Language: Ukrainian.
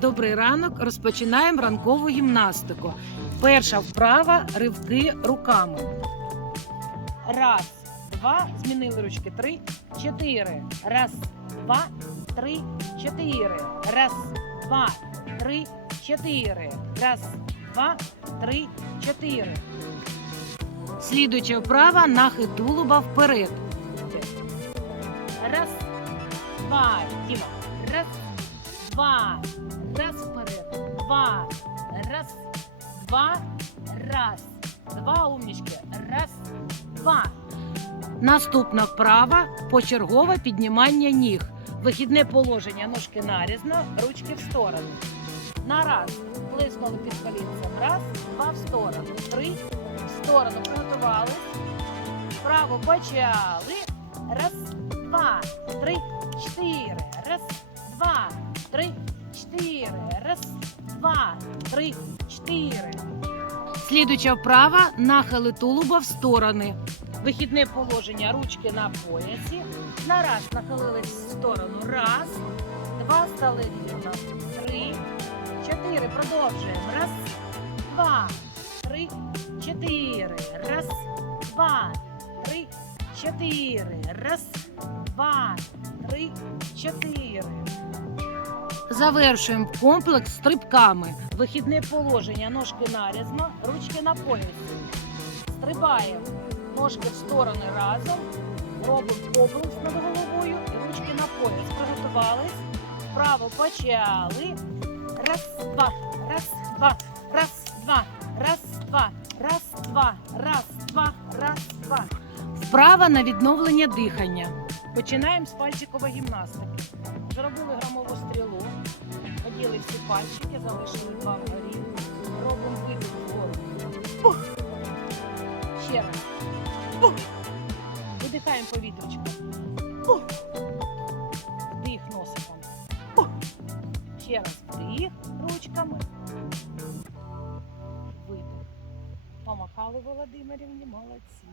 Добрий ранок. Розпочинаємо ранкову гімнастику. Перша вправа ривки руками. Раз, два. Змінили ручки. Три, чотири. Раз, два, три, чотири. Раз, два, три, чотири. Раз, два, три, чотири. Слідуюча вправа нахил тулуба вперед. Раз, два. Діма. Раз, два. Раз вперед. Два. Раз, два. Раз. Два умнічки. Раз, два. Наступна вправа почергове піднімання ніг. Вихідне положення ножки нарізно, ручки в сторону. На раз. Плиснули під колінцем. Раз, два в сторону. Три. В сторону. Приготувались. Вправо почали. Раз, два, три, чотири. Раз, три, чотири. Слідуюча вправа нахили тулуба в сторони. Вихідне положення ручки на поясі. На раз нахилились в сторону. Раз, два стали рівно. Три, чотири. Продовжуємо. Раз, два, три, чотири. Раз, два, три, чотири. Раз, два, три, чотири. Завершуємо комплекс стрибками. Вихідне положення. Ножки нарізно, ручки на поясі. Стрибаємо. Ножки в сторони разом. Робимо обруч над головою і ручки на пояс. Приготувались. Вправо почали. Раз, два, раз, два, раз, два, раз, два, раз, два, раз, два, раз, два. Вправа на відновлення дихання. Починаємо з пальчикової гімнастики. Зробили грамову стрілу. Поділи всі пальчики, залишили два вгорі. Робимо видих вгору. Ще раз. Видихаємо повітрячко. Вдих носиком. Ще раз вдих ручками. Видих. Помахали Володимирівні, молодці.